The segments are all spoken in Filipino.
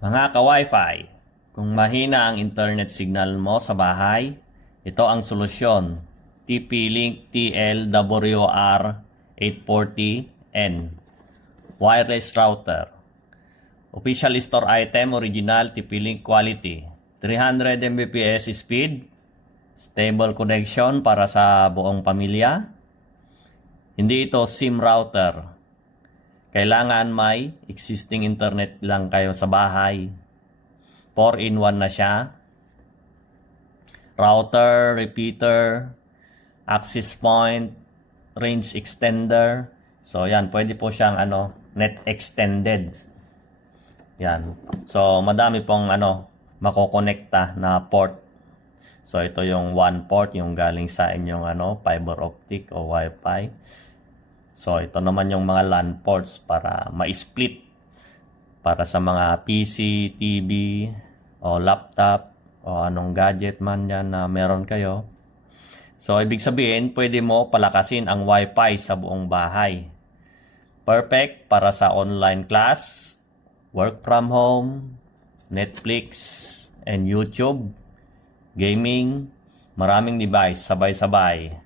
Mga ka-Wi-Fi, kung mahina ang internet signal mo sa bahay, ito ang solusyon. TP-Link TLWR840N Wireless Router. Official store item, original TP-Link quality. 300 Mbps speed, stable connection para sa buong pamilya. Hindi ito SIM router. Kailangan may existing internet lang kayo sa bahay. 4-in-1 na siya. Router, repeater, access point, range extender. So yan, pwede po siyang net extended. Yan. So madami pong makokonekta na port. So ito yung one port, yung galing sa inyong fiber optic o Wi-Fi. So, ito naman yung mga LAN ports para ma-split para sa mga PC, TV, o laptop, o anong gadget man yan na meron kayo. So, ibig sabihin, pwede mo palakasin ang Wi-Fi sa buong bahay. Perfect para sa online class, work from home, Netflix, and YouTube, gaming, maraming device, sabay-sabay.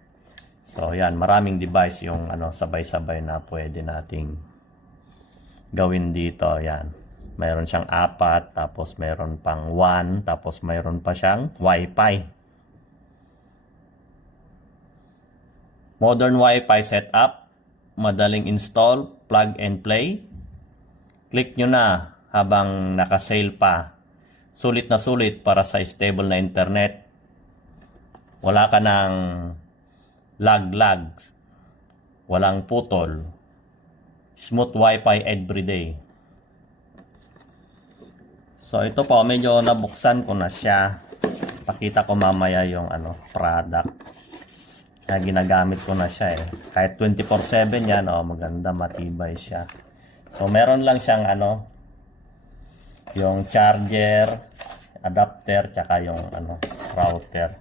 So, yan, maraming device yung sabay-sabay na pwede nating gawin dito. Yan. Mayroon siyang 4, tapos mayroon pang 1, tapos mayroon pa siyang Wi-Fi. Modern Wi-Fi setup, madaling install, plug and play. Click nyo na habang naka-sale pa. Sulit na sulit para sa stable na internet. Wala ka ng lag, walang putol, smooth Wi-Fi everyday. So ito po, medyo nabuksan ko na siya. Pakita ko mamaya yung product na ginagamit ko na siya Kahit 24/7 yan, maganda, matibay siya. So meron lang siyang yung charger, adapter, tsaka yung router.